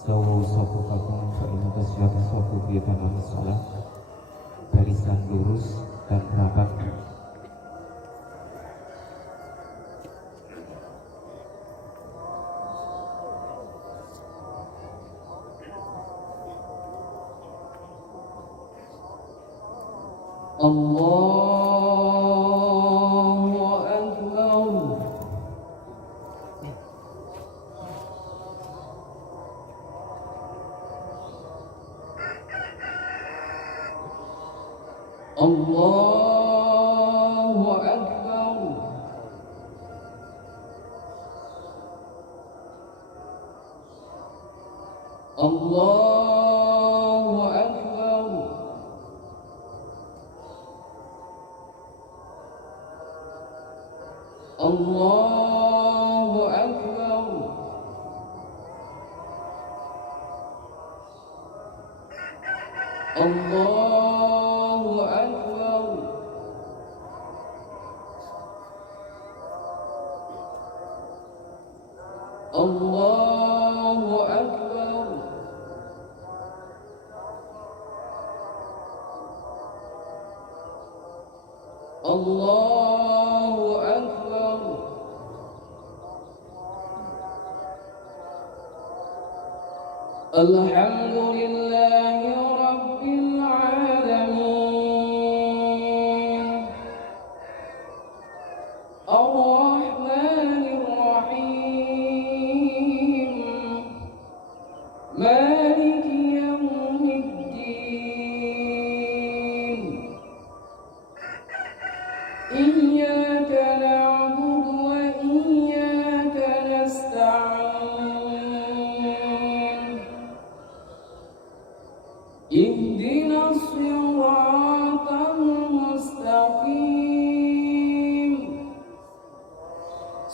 Sawu safufakum fa inna tasyata safu fi tanah salat. Barisan lurus dan rapat. Allahu Akbar. Allahu Akbar. Allahu Akbar. Allahu Akbar. Allahu Akbar. Allahu Akbar. Allahu Akbar. Alhamdulillahi Rabbil Alamin. Ar-Rahmanir Rahim. Maliki Yawmiddin. Iyyaka na'budu wa iyyaka nasta'in. Ihdinas siratal mustaqim.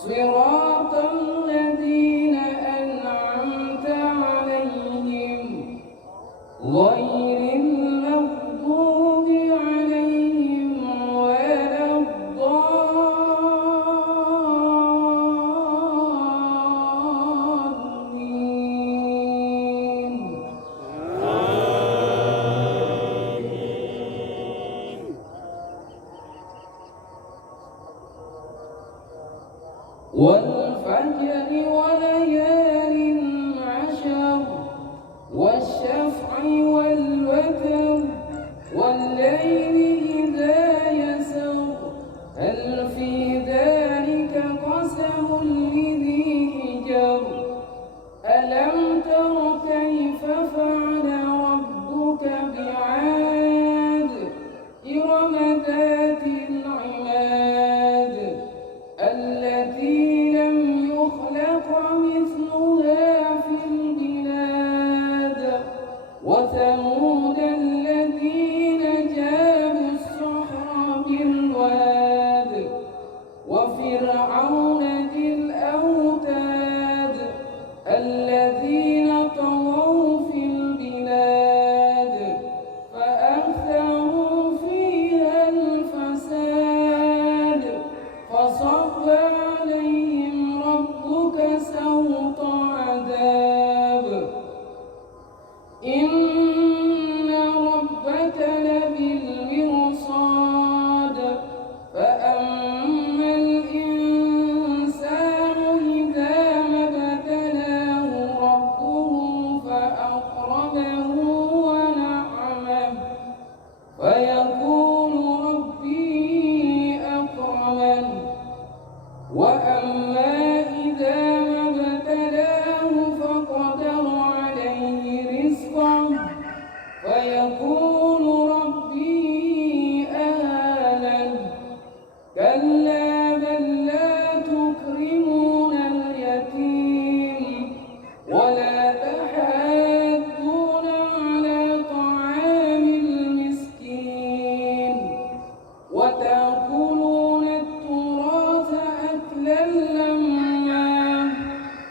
Siratal ladzina an'amta 'alaihim ghairil maghdubi 'alaihim waladdallin. والفجر وليال عشر والشفع والوتر والليل إذا يسر هل في ذلك قسم لذي حجر ألم تر كيف فعل ربك بعاد إرم ذات العماد التي لم يخلق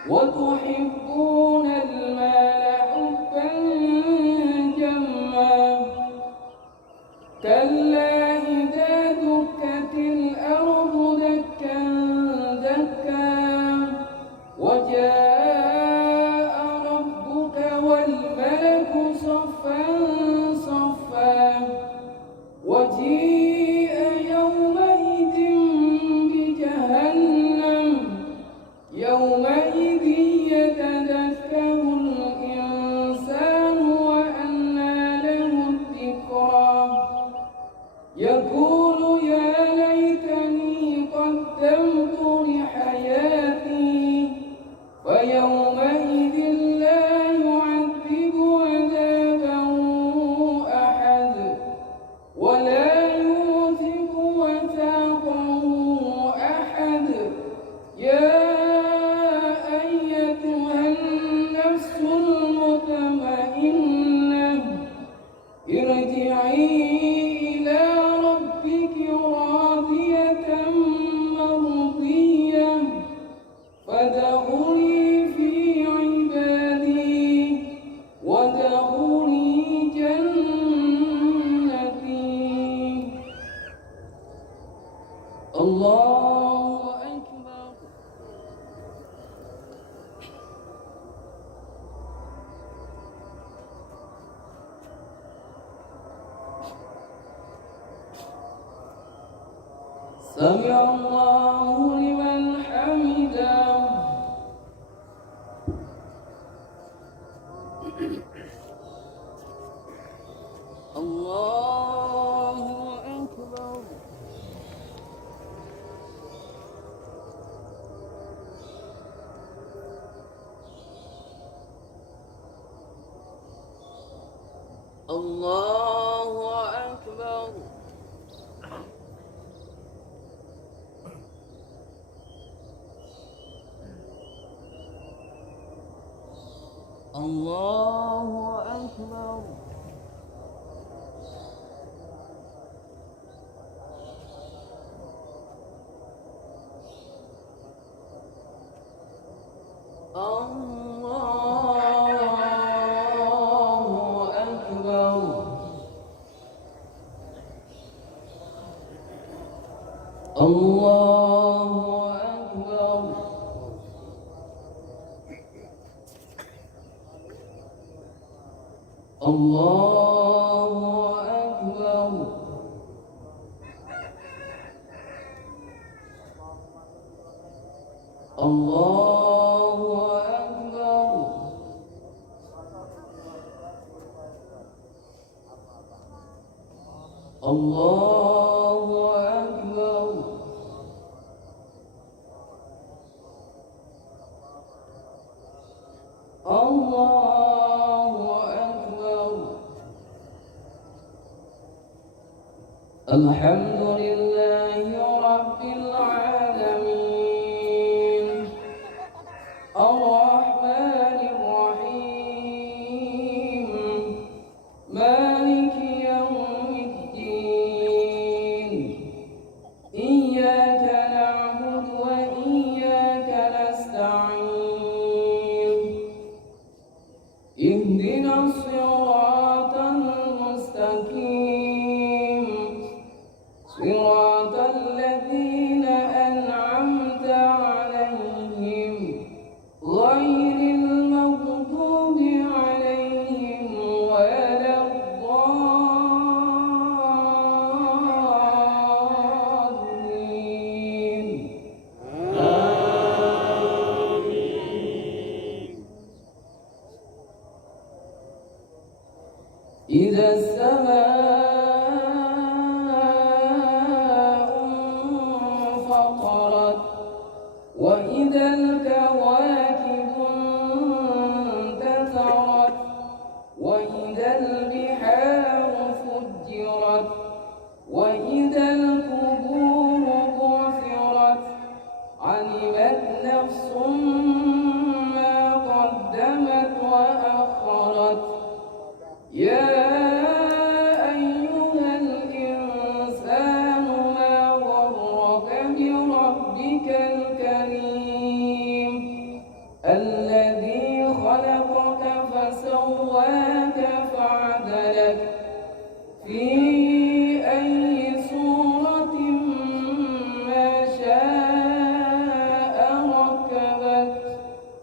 وتحبون المال حبا جما كلا إذا دكت الأرض دكا دكا وجاء ربك والملك صفا صفا وجيء يومئذ بجهنم يومئذ يتذكر الإنسان وأنى له الذكرى يقول يا ليتني قدمت لحياتي فيومئذ لا يعذب عذابه أحد ولا يوثق وثاقه أحد يا أيتها النفس المطمئنة ارجعي إلى ربك راضية مرضية فادخلي في عبادي وادخلي جنتي. الله أكبر. سمع الله لمن حمده. الله أكبر. الله أكبر. الله أكبر. الله أكبر. الله أكبر. الله أكبر. الله أكبر. الله أكبر. الحمد لله رب العالمين الرحمن الرحيم مالك يوم الدين إياك نعبد وإياك نستعين اهدنا الصراط المستقيم الذي خلقك فسواك فعدلك في أي صورة ما شاء ركبك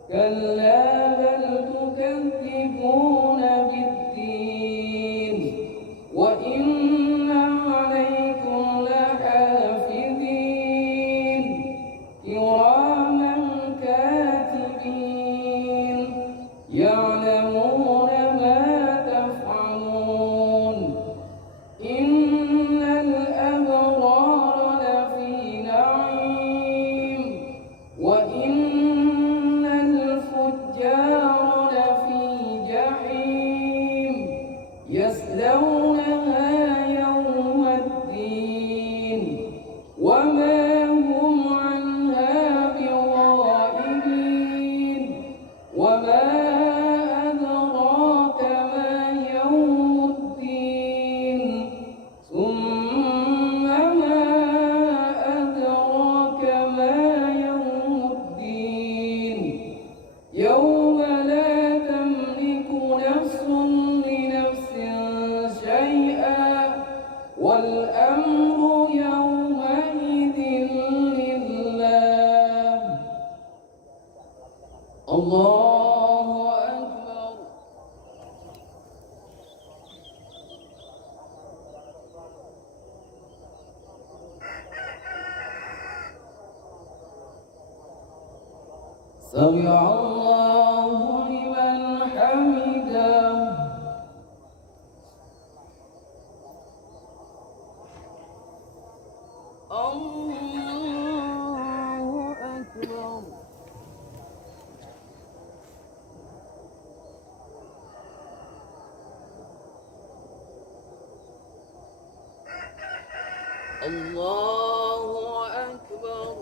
كلا بل تكذبون بالدين وإن عليكم لحافظين كراما كاتبين يعلمون ما تفعلون إن الأبرار لفي نعيم وإن الفجار لفي جحيم يصلونها يوم الدين وما هم عنها بغائبين وما أدراك ما يوم الدين ثم ما أدراك ما يوم الدين يوم لا تملك نفس لنفس شيئا والأمر يومئذ لله الله أكبر سمع الله لمن حمده الله أكبر الله أكبر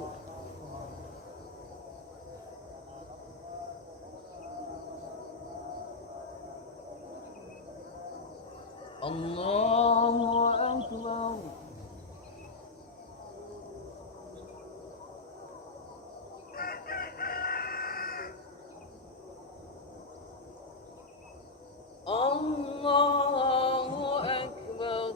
الله أكبر الله أكبر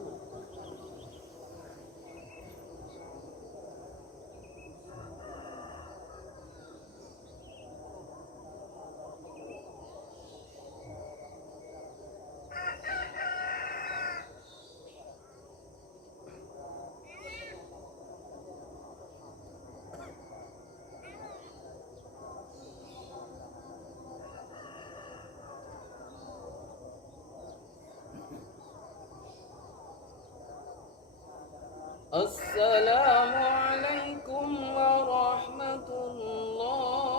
السلام عليكم ورحمة الله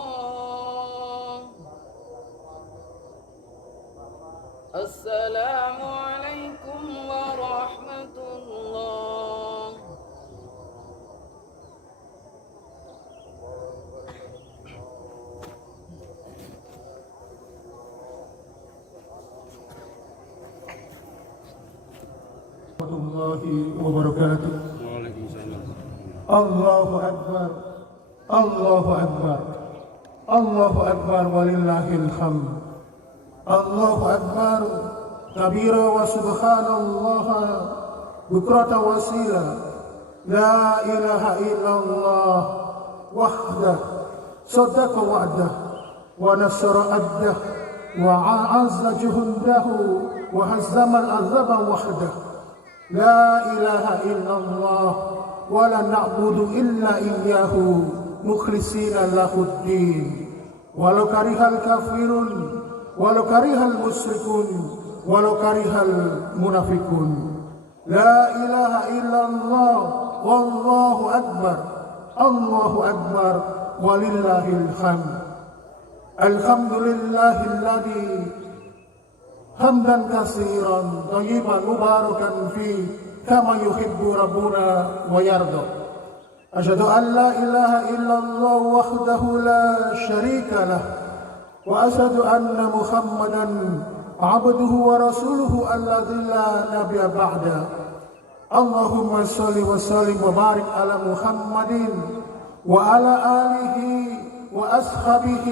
السلام عليكم ورحمة الله ورحمة الله وبركاته. الله أكبر الله أكبر الله أكبر ولله الحمد. الله أكبر كبيرا وسبحان الله بكرة وسيلة. لا إله إلا الله وحده صدق وعده ونصر عبده وأعز جنده وهزم الأحزاب وحده. لا إله إلا الله ولا نعبد إلا إياه مخلصين له الدين ولو كره الكافرون ولو كره المشركون ولو كره المنافقون. لا إله إلا الله والله أكبر الله أكبر ولله الحمد. الحمد لله الذي حمدا كثيرا طيبا مباركا فيه كما يحب ربنا ويرضى. أشهد أن لا إله إلا الله وحده لا شريك له وأشهد أن محمدا عبده ورسوله الذي لا نبي بعده. اللهم صل وسلم وبارك على محمد وعلى آله وأصحابه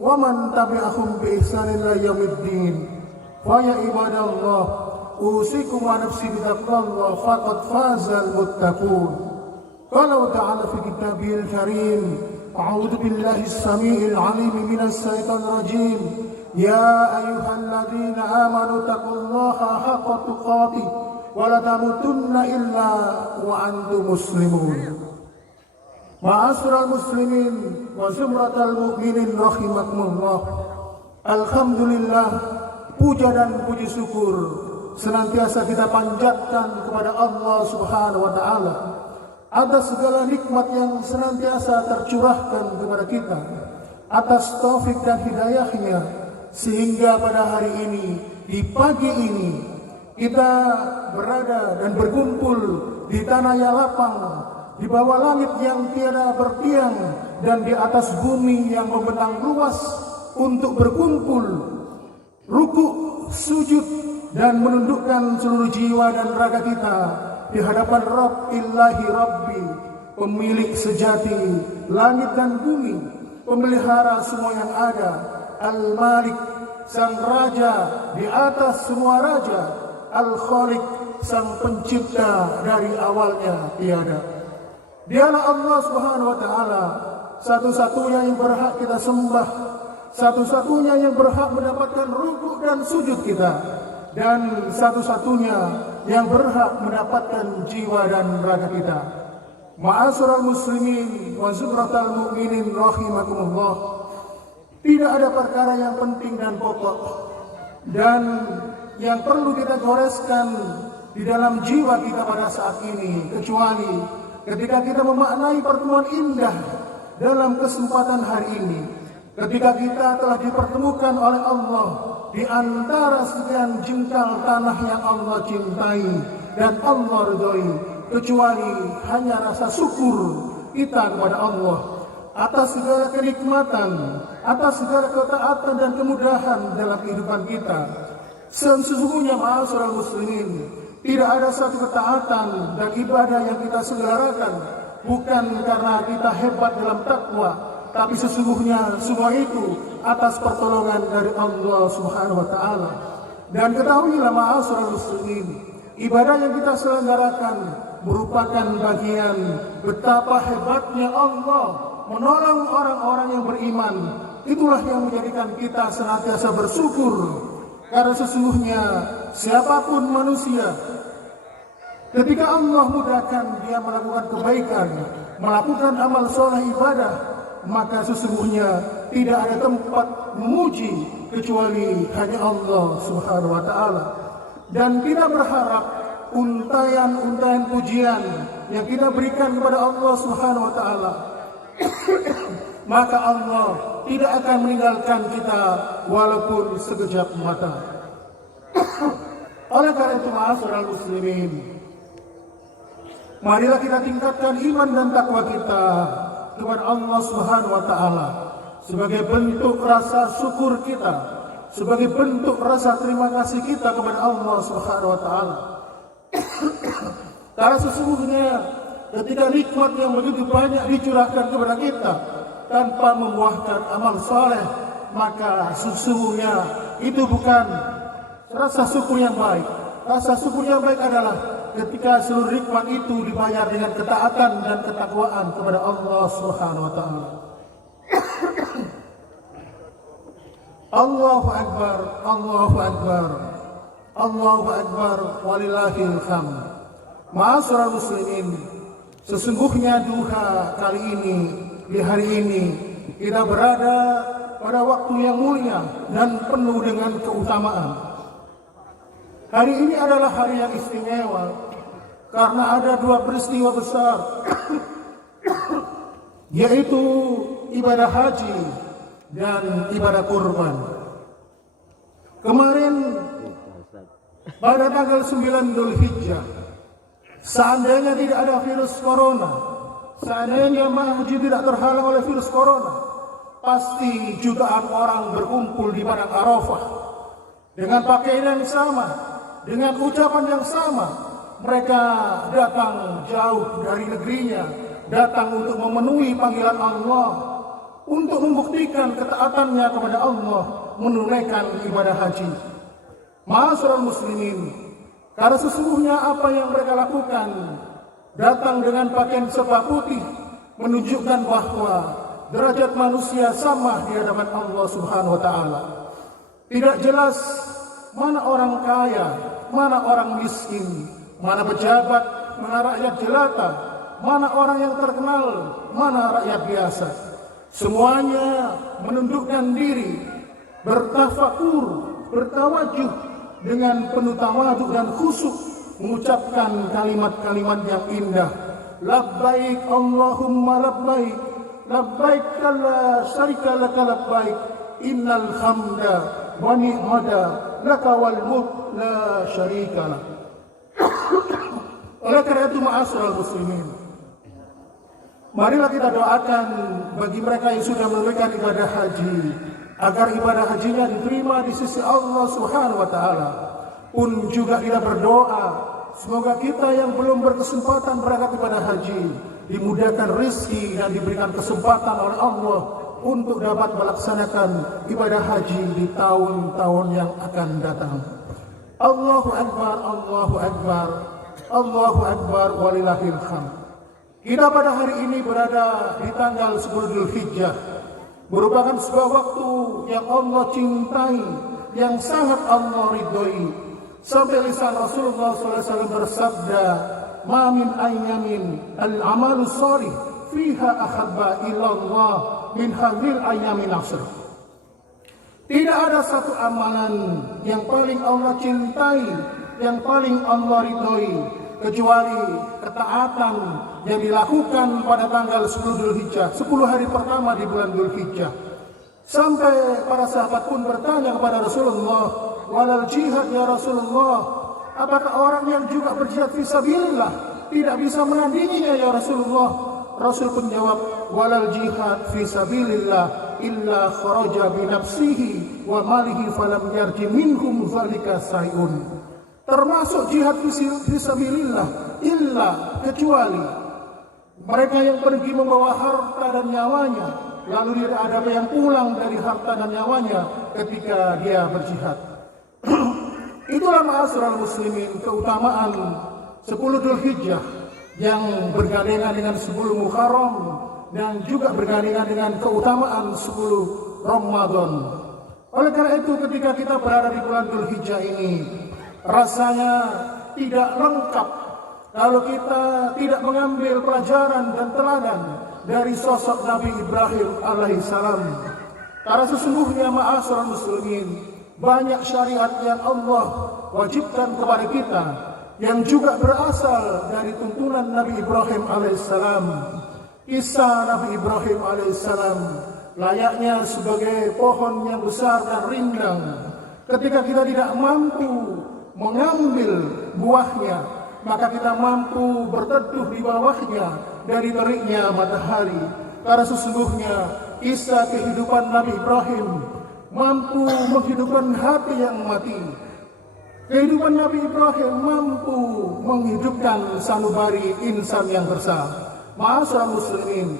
ومن تبعهم بإحسان إلى يوم الدين. فيا عباد الله أوصيكم ونفسي بتقوى الله فقد فاز المتقون. قال تعالى في كتابه الكريم: أعوذ بالله السميع العليم من الشيطان الرجيم. يا أيها الذين آمنوا اتقوا الله حق تقاته ولا تموتن إلا وأنتم مسلمون. Ma'asyiral muslimin wa zumratal mu'minin rahimakumullah. Alhamdulillah, puja dan puji syukur senantiasa kita panjatkan kepada Allah Subhanahu wa taala atas segala nikmat yang senantiasa tercurahkan kepada kita, atas taufik dan hidayahnya, sehingga pada hari ini, di pagi ini, kita berada dan berkumpul di tanah yang lapang, di bawah langit yang tiada bertiang, dan di atas bumi yang membentang luas untuk berkumpul, ruku, sujud, dan menundukkan seluruh jiwa dan raga kita di hadapan Rabbillahi Rabbi, pemilik sejati langit dan bumi, pemelihara semua yang ada, Al-Malik, sang raja di atas semua raja, Al-Khaliq, sang pencipta dari awalnya tiada. Dialah Allah Subhanahu wa taala, satu-satunya yang berhak kita sembah, satu-satunya yang berhak mendapatkan rukuk dan sujud kita, dan satu-satunya yang berhak mendapatkan jiwa dan raga kita. Ma'asyiral muslimin wa zumratal mu'minin rahimakumullah. Tidak ada perkara yang penting dan pokok dan yang perlu kita goreskan di dalam jiwa kita pada saat ini, kecuali ketika kita memaknai pertemuan indah dalam kesempatan hari ini, ketika kita telah dipertemukan oleh Allah di antara sekian jengkal tanah yang Allah cintai dan Allah ridhoi, kecuali hanya rasa syukur kita kepada Allah atas segala kenikmatan, atas segala ketaatan dan kemudahan dalam kehidupan kita. Sesungguhnya ma'asyiral muslimin, tidak ada satu ketaatan dan ibadah yang kita selenggarakan bukan karena kita hebat dalam takwa, tapi sesungguhnya semua itu atas pertolongan dari Allah Subhanahu wa taala. Dan ketahuilah ma'asyiral muslimin, ibadah yang kita selenggarakan merupakan bagian betapa hebatnya Allah menolong orang-orang yang beriman. Itulah yang menjadikan kita senantiasa bersyukur, karena sesungguhnya siapapun manusia, ketika Allah mudahkan dia melakukan kebaikan, melakukan amal soleh ibadah, maka sesungguhnya tidak ada tempat memuji kecuali hanya Allah Subhanahu wa taala. Dan kita berharap untayan-untayan pujian yang kita berikan kepada Allah Subhanahu wa taala, maka Allah tidak akan meninggalkan kita walaupun sekejap mata. Oleh karena itu ma'asyiral muslimin, marilah kita tingkatkan iman dan takwa kita kepada Allah Subhanahu wa taala sebagai bentuk rasa syukur kita, sebagai bentuk rasa terima kasih kita kepada Allah Subhanahu wa taala. Karena sesungguhnya ketika nikmat yang begitu banyak dicurahkan kepada kita tanpa membuahkan amal saleh, maka sesungguhnya itu bukan rasa syukur yang baik. Rasa syukur yang baik adalah ketika seluruh nikmat itu dibayar dengan ketaatan dan ketakwaan kepada Allah Subhanahu wa taala. Allahu akbar, Allahu akbar, Allahu akbar, walillahil hamd. Ma'asyiral muslimin, sesungguhnya duha kali ini, di hari ini, kita berada pada waktu yang mulia dan penuh dengan keutamaan. Hari ini adalah hari yang istimewa karena ada dua peristiwa besar, yaitu ibadah haji dan ibadah kurban. Kemarin pada tanggal 9 Dzulhijjah, seandainya tidak ada virus corona, seandainya haji tidak terhalang oleh virus corona, pasti jutaan orang berkumpul di padang Arafah dengan pakaian yang sama, dengan ucapan yang sama. Mereka datang jauh dari negerinya, datang untuk memenuhi panggilan Allah, untuk membuktikan ketaatannya kepada Allah menunaikan ibadah haji. Ma'asyiral muslimin, karena sesungguhnya apa yang mereka lakukan datang dengan pakaian serba putih menunjukkan bahwa derajat manusia sama di hadapan Allah Subhanahu wa taala. Tidak jelas mana orang kaya, mana orang miskin, mana pejabat, mana rakyat jelata, mana orang yang terkenal, mana rakyat biasa. Semuanya menundukkan diri, bertafakur, bertawajuh dengan penuh tawadhu dan khusyuk, mengucapkan kalimat-kalimat yang indah. Labbaik Allahumma labbaik, labbaik la syarika laka labbaik, innal hamda wa ni'mata laka wal mulk la syarika lak. Oleh karena itu, ma'asyiral muslimin, marilah kita doakan bagi mereka yang sudah menunaikan ibadah haji, agar ibadah hajinya diterima di sisi Allah Subhanahu wa taala. Pun juga kita berdoa, semoga kita yang belum berkesempatan berangkat ibadah haji dimudahkan rezeki dan diberikan kesempatan oleh Allah untuk dapat melaksanakan ibadah haji di tahun-tahun yang akan datang. Allahu Akbar, Allahu Akbar, Allahu Akbar, walillahil hamd. Kita pada hari ini berada di tanggal 10 Dzulhijjah, merupakan sebuah waktu yang Allah cintai, yang sangat Allah ridhoi. Sampai lisan Rasulullah SAW bersabda, "Ma min ayyamin al-amalu shalih fiha ahabba ilallah min hadhil ayyamin ashr." Tidak ada satu amalan yang paling Allah cintai, yang paling Allah ridhoi, kecuali ketaatan yang dilakukan pada tanggal 10 Dzulhijjah, 10 hari pertama di bulan Dzulhijjah. Sampai para sahabat pun bertanya kepada Rasulullah, "Walal jihad ya Rasulullah, apakah orang yang juga berjihad fisabilillah tidak bisa menandinginya ya Rasulullah?" Rasul pun jawab, "Walal jihad fisabilillah illa kharaja bi nafsihi wa malihi falam yarji minhum zalika sayun." Termasuk jihad fisabilillah illa, kecuali mereka yang pergi membawa harta dan nyawanya, lalu tidak ada yang pulang dari harta dan nyawanya ketika dia berjihad. Itulah ma'asyiral muslimin, keutamaan 10 Dzulhijjah yang bergandengan dengan 10 Muharram dan juga bergandengan dengan keutamaan 10 Ramadan. Oleh karena itu, ketika kita berada di bulan Dzulhijjah ini, rasanya tidak lengkap kalau kita tidak mengambil pelajaran dan teladan dari sosok Nabi Ibrahim alaihissalam. Karena sesungguhnya ma'asyiral muslimin, banyak syariat yang Allah wajibkan kepada kita yang juga berasal dari tuntunan Nabi Ibrahim alaihissalam. Kisah Nabi Ibrahim alaihissalam layaknya sebagai pohon yang besar dan rindang. Ketika kita tidak mampu mengambil buahnya, maka kita mampu berteduh di bawahnya dari teriknya matahari. Karena sesungguhnya kisah kehidupan Nabi Ibrahim mampu menghidupkan hati yang mati. Kehidupan Nabi Ibrahim mampu menghidupkan sanubari insan yang gersang. Ma'asyiral muslimin,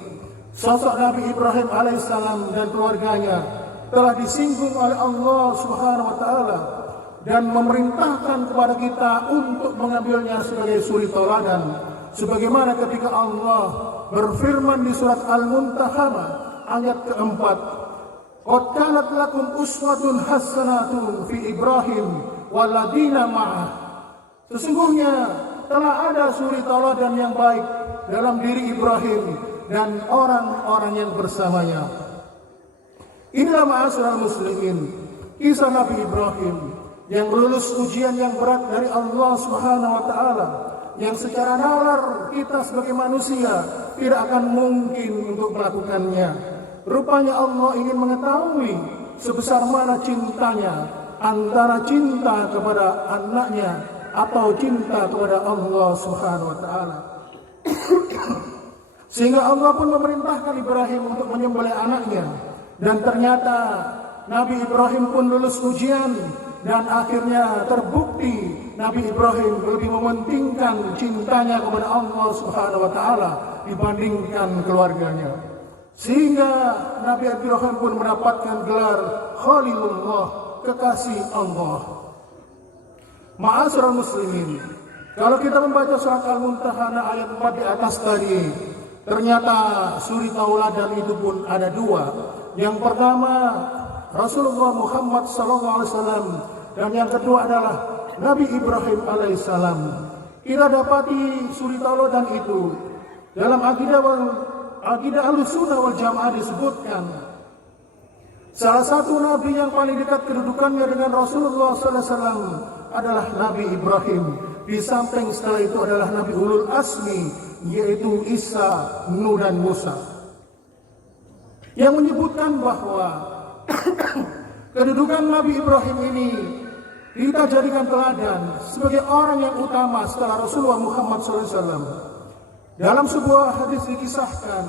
sosok Nabi Ibrahim alaihissalam dan keluarganya telah disinggung oleh Allah Subhanahu wa taala dan memerintahkan kepada kita untuk mengambilnya sebagai suri tauladan, sebagaimana ketika Allah berfirman di surat Al-Muntahamah ayat keempat, "Qad kanat lakum uswatun hasanatun fi Ibrahim waladina ma'ah." Sesungguhnya telah ada suri tauladan yang baik dalam diri Ibrahim dan orang-orang yang bersamanya. Inilah ma'asyiral muslimin, kisah Nabi Ibrahim yang lulus ujian yang berat dari Allah Subhanahu wa taala, yang secara nalar kita sebagai manusia tidak akan mungkin untuk melakukannya. Rupanya Allah ingin mengetahui sebesar mana cintanya antara cinta kepada anaknya atau cinta kepada Allah Subhanahu wa taala. Sehingga Allah pun memerintahkan Ibrahim untuk menyembelih anaknya, dan ternyata Nabi Ibrahim pun lulus ujian. Dan akhirnya terbukti Nabi Ibrahim lebih mementingkan cintanya kepada Allah Subhanahu wa taala dibandingkan keluarganya. Sehingga Nabi Ibrahim pun mendapatkan gelar Khalilullah, kekasih Allah. Ma'asyiral muslimin, kalau kita membaca surat Al-Mumtahanah ayat 4 di atas tadi, ternyata suri tauladan itu pun ada dua. Yang pertama Rasulullah Muhammad SAW, dan yang kedua adalah Nabi Ibrahim alaihissalam. Kita dapati suri tauladan itu dalam akidah Ahlussunnah wal Jamaah disebutkan salah satu nabi yang paling dekat kedudukannya dengan Rasulullah SAW adalah Nabi Ibrahim. Di samping setelah itu adalah Nabi Ulul Asmi, yaitu Isa, Nuh dan Musa. Yang menyebutkan bahwa kedudukan Nabi Ibrahim ini kita jadikan teladan sebagai orang yang utama setelah Rasulullah Muhammad SAW. Dalam sebuah hadis dikisahkan,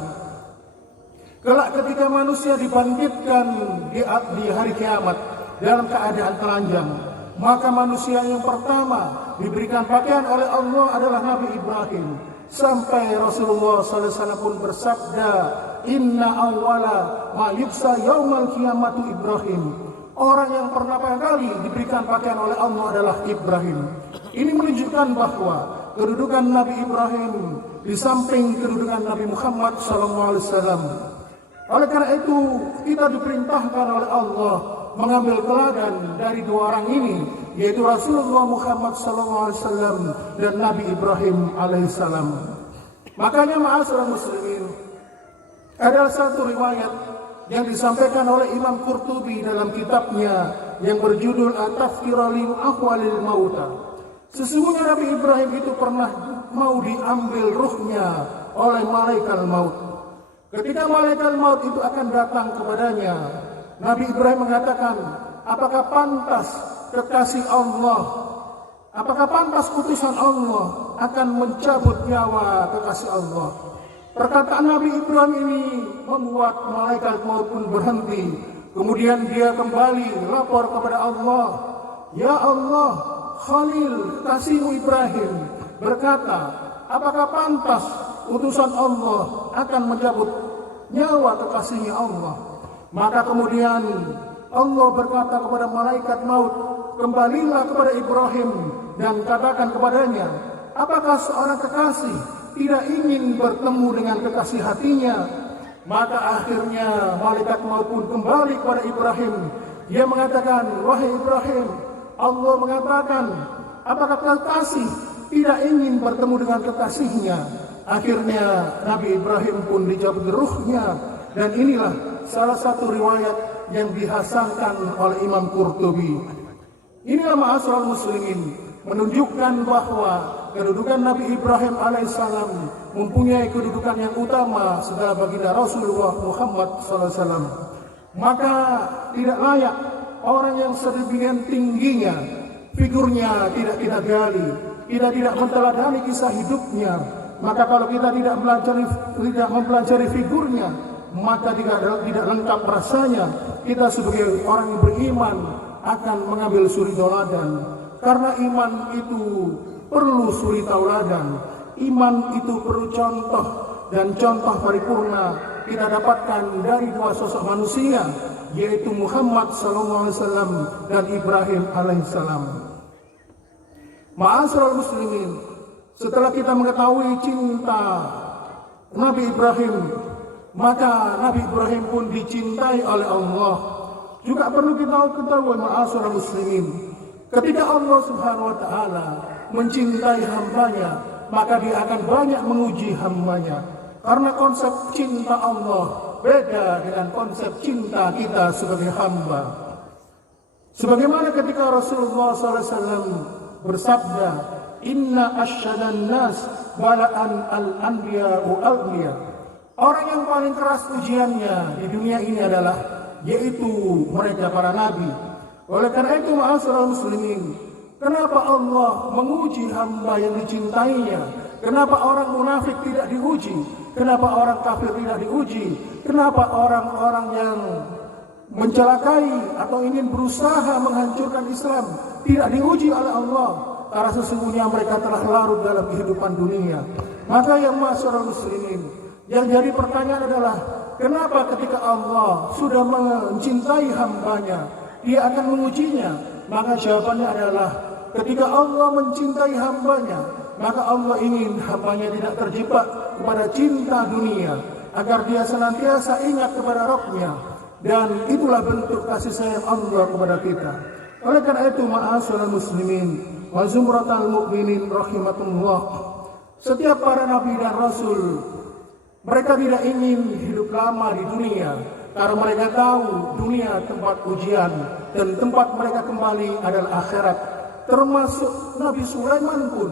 kelak ketika manusia dibangkitkan di hari kiamat dalam keadaan telanjang, maka manusia yang pertama diberikan pakaian oleh Allah adalah Nabi Ibrahim. Sampai Rasulullah SAW pun bersabda, Inna awwala ma yuksa yaumal kiamatu Ibrahim. Orang yang pertama kali diberikan pakaian oleh Allah adalah Ibrahim. Ini menunjukkan bahwa kedudukan Nabi Ibrahim di samping kedudukan Nabi Muhammad SAW. Oleh karena itu kita diperintahkan oleh Allah mengambil teladan dari dua orang ini, yaitu Rasulullah Muhammad SAW dan Nabi Ibrahim alaihissalam. Makanya ma'asyiral muslimin, ada satu riwayat yang disampaikan oleh Imam Qurtubi dalam kitabnya yang berjudul At-Tazkirah li Ahwalil Mauta. Sesungguhnya Nabi Ibrahim itu pernah mau diambil ruhnya oleh malaikat maut. Ketika malaikat maut itu akan datang kepadanya, Nabi Ibrahim mengatakan, apakah pantas kekasih Allah, apakah pantas utusan Allah akan mencabut nyawa kekasih Allah? Perkataan Nabi Ibrahim ini membuat malaikat maut pun berhenti. Kemudian dia kembali lapor kepada Allah, Ya Allah, Khalil kekasihmu Ibrahim berkata, apakah pantas utusan Allah akan mencabut nyawa kekasihnya Allah? Maka kemudian Allah berkata kepada malaikat maut, kembalilah kepada Ibrahim dan katakan kepadanya, apakah seorang kekasih tidak ingin bertemu dengan kekasih hatinya? Maka akhirnya malaikat maut pun kembali kepada Ibrahim. Dia mengatakan, wahai Ibrahim, Allah mengatakan, apakah kekasih tidak ingin bertemu dengan kekasihnya? Akhirnya Nabi Ibrahim pun dicabut ruhnya. Dan inilah salah satu riwayat yang dihasankan oleh Imam Qurtubi. Inilah ma'asyiral muslimin, menunjukkan bahwa kedudukan Nabi Ibrahim alaihissalam mempunyai kedudukan yang utama setelah baginda Rasulullah Muhammad SAW. Maka tidak layak orang yang sedemikian tingginya figurnya tidak kita gali, kita tidak menteladani kisah hidupnya. Maka kalau kita tidak mempelajari figurnya, maka tidak lengkap rasanya kita sebagai orang yang beriman akan mengambil suri tauladan. Karena iman itu perlu suri tauladan, iman itu perlu contoh, dan contoh paripurna kita dapatkan dari dua sosok manusia, yaitu Muhammad SAW dan Ibrahim alaihissalam. Ma'asyiral muslimin, setelah kita mengetahui cinta Nabi Ibrahim, maka Nabi Ibrahim pun dicintai oleh Allah. Juga perlu kita ketahui ma'asyiral muslimin, ketika Allah Subhanahu wa taala mencintai hambanya, maka dia akan banyak menguji hambanya. Karena konsep cinta Allah beda dengan konsep cinta kita sebagai hamba. Sebagaimana ketika Rasulullah SAW bersabda, Inna asyadan nas bala'an al-anbiya'u al-anbiya. Orang yang paling keras ujiannya di dunia ini adalah yaitu mereka para nabi. Oleh karena itu ma'asyiral muslimin, kenapa Allah menguji hamba yang dicintainya? Kenapa orang munafik tidak diuji? Kenapa orang kafir tidak diuji? Kenapa orang-orang yang mencelakai atau ingin berusaha menghancurkan Islam tidak diuji oleh Allah? Karena sesungguhnya mereka telah larut dalam kehidupan dunia. Maka yang ma'asyiral muslimin, yang jadi pertanyaan adalah Kenapa ketika Allah sudah mencintai hambanya, Dia akan mengujinya? Maka jawabannya adalah ketika Allah mencintai hambanya, maka Allah ingin hambanya tidak terjebak kepada cinta dunia, agar dia senantiasa ingat kepada Rabb-Nya. Dan itulah bentuk kasih sayang Allah kepada kita. Oleh karena itu, ma'asyiral muslimin wa zumratal mu'minin rahimakumullah, setiap para nabi dan rasul, mereka tidak ingin hidup lama di dunia, karena mereka tahu dunia tempat ujian dan tempat mereka kembali adalah akhirat. Termasuk Nabi Sulaiman pun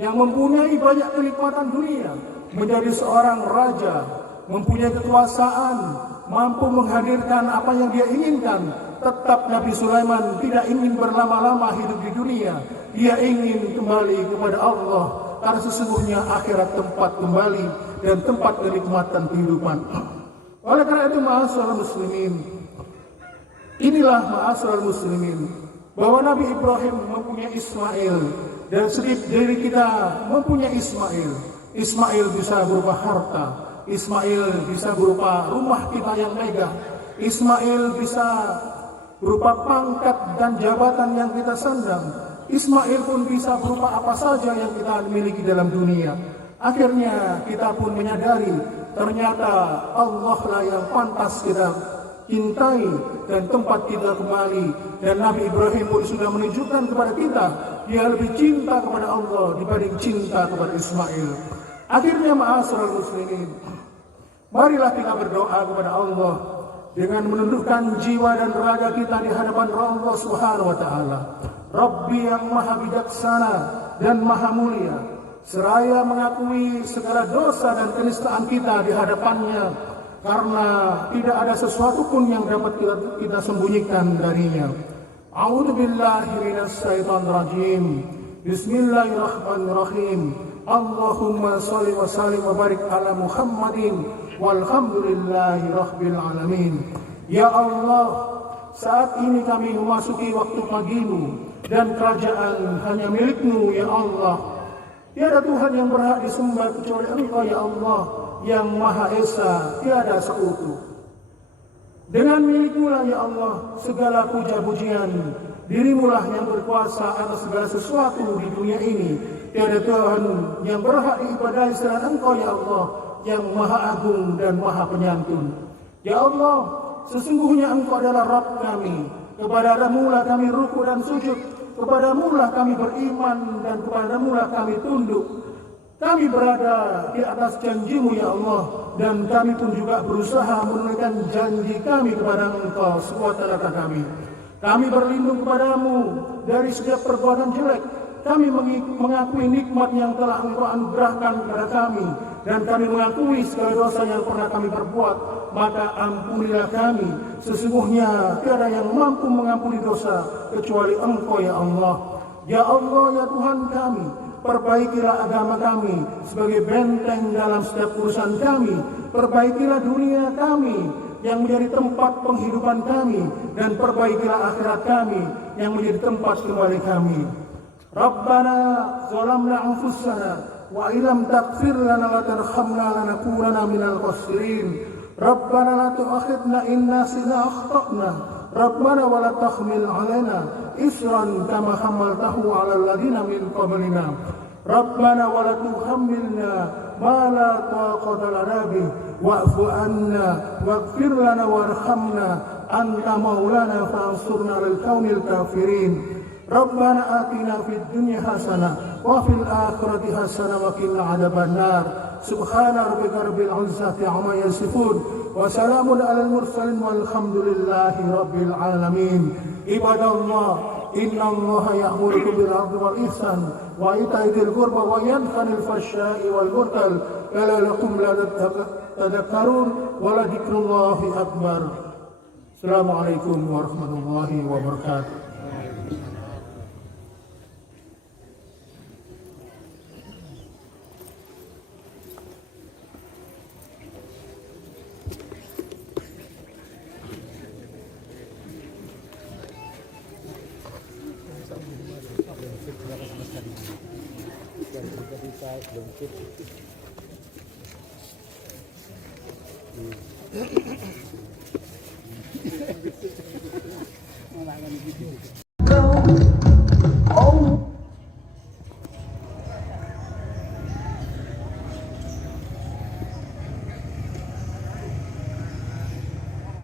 yang mempunyai banyak kenikmatan dunia, menjadi seorang raja, mempunyai kekuasaan, mampu menghadirkan apa yang dia inginkan. Tetap Nabi Sulaiman tidak ingin berlama-lama hidup di dunia. Dia ingin kembali kepada Allah, karena sesungguhnya akhirat tempat kembali dan tempat kenikmatan kehidupan. Oleh karena itu, ma'asyiral muslimin, inilah ma'asyiral muslimin, bahwa Nabi Ibrahim mempunyai Ismail, dan setiap dari kita mempunyai Ismail. Ismail bisa berupa harta, Ismail bisa berupa rumah kita yang megah, Ismail bisa berupa pangkat dan jabatan yang kita sandang, Ismail pun bisa berupa apa saja yang kita miliki dalam dunia. Akhirnya kita pun menyadari ternyata Allah lah yang pantas kita cintai dan tempat kita kembali. Dan Nabi Ibrahim pun sudah menunjukkan kepada kita dia lebih cinta kepada Allah dibanding cinta kepada Ismail. Akhirnya, ma'asyiral muslimin, marilah kita berdoa kepada Allah dengan menundukkan jiwa dan raga kita di hadapan Allah Subhanahu wa taala. Rabbi yang Maha Bijaksana dan Maha Mulia, seraya mengakui segala dosa dan kenistaan kita di hadapannya, karena tidak ada sesuatu pun yang dapat kita sembunyikan darinya. A'udzubillahi minasyaitonir rajim. Bismillahirrahmanirrahim. Allahumma shalli wa sallim wa barik ala Muhammadin walhamdulillahi rabbil alamin. Ya Allah, saat ini kami memasuki waktu pagi-Mu, dan kerajaan hanya milik-Mu, ya Allah. Tiada Tuhan yang berhak disembah kecuali Engkau, ya Allah, yang Maha Esa, tiada sekutu. Dengan milik-Mu lah, ya Allah, segala puja-pujian. Diri-Mu lah yang berkuasa atas segala sesuatu di dunia ini. Tiada Tuhan yang berhak diibadahi selain Engkau, ya Allah, yang Maha Agung dan Maha Penyantun. Ya Allah, sesungguhnya Engkau adalah Rabb kami. Kepada-Mu lah kami ruku dan sujud. Kepada-Mu lah kami beriman, dan kepada-Mu lah kami tunduk. Kami berada di atas janji-Mu, ya Allah, dan kami pun juga berusaha menunaikan janji kami kepada Engkau sekuat tenaga kami. Kami berlindung kepada-Mu dari setiap perbuatan jelek. Kami mengakui nikmat yang telah Engkau anugerahkan kepada kami, dan kami mengakui segala dosa yang pernah kami perbuat. Maka ampunilah kami. Sesungguhnya tiada yang mampu mengampuni dosa kecuali Engkau, ya Allah. Ya Allah, ya Tuhan kami, perbaikilah agama kami sebagai benteng dalam setiap urusan kami. Perbaikilah dunia kami yang menjadi tempat penghidupan kami, dan perbaikilah akhirat kami yang menjadi tempat kembali kami. Rabbana zalamna anfusana wa illam taghfir lana wa tarhamna lanakunanna minal khasirin. Rabbana la tu'akhidna in nasina akhtana. Rabbana wa la tahmil 'alaina isran kama hamaltahu 'alal ladzina min qablina. Rabbana wa la tuhammilna ma la taqata lana bih wa'fu 'anna waghfir lana warhamna anta maulana fansurna 'alal qaumil kafirin. Rabbana atina fid dunya hasanah wa fil akhirati hasanah wa qina adzabannar. Subhana rabbika rabbil izzati amma yasifun wa salamun alal mursalin walhamdulillahi rabbil alamin. Ibadallah, innallaha ya'murukum bil 'adli wal ihsan wa ita'i dzil qurba wa yanha 'anil fahsya'i wal munkar la'allakum tadhakkarun wa la dzikrullahi akbar. Assalamualaikum warahmatullahi wabarakatuh. Belum Allah.